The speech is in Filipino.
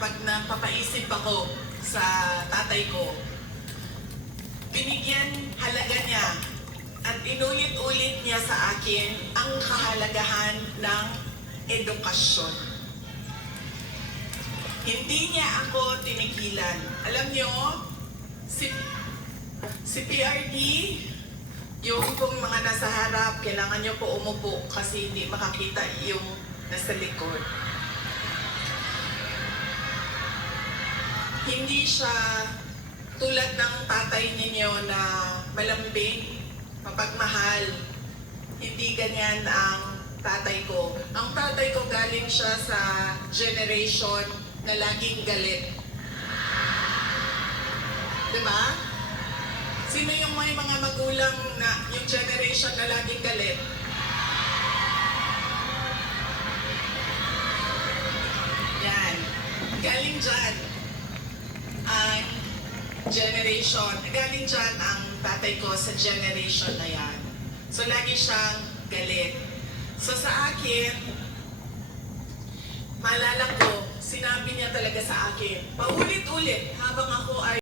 pag napapaisip ako sa tatay ko, binigyan halaga niya at inulit-ulit niya sa akin ang kahalagahan ng edukasyon. Hindi niya ako tinigilan. Alam niyo, si PRD, yung pong mga nasa harap, kailangan niyo po umupo kasi hindi makakita yung nasa likod. Hindi siya tulad ng tatay ninyo na malambing, mapagmahal. Hindi ganyan ang tatay ko. Ang tatay ko galing siya sa generation na laging galit. Diba? Sino yung may mga magulang na yung generation na laging galit? Yan. Galing dyan ang generation. Galing dyan ang tatay ko sa generation na yan. So, lagi siyang galit. So, sa akin, maalala ko, sinabi niya talaga sa akin, paulit-ulit habang ako ay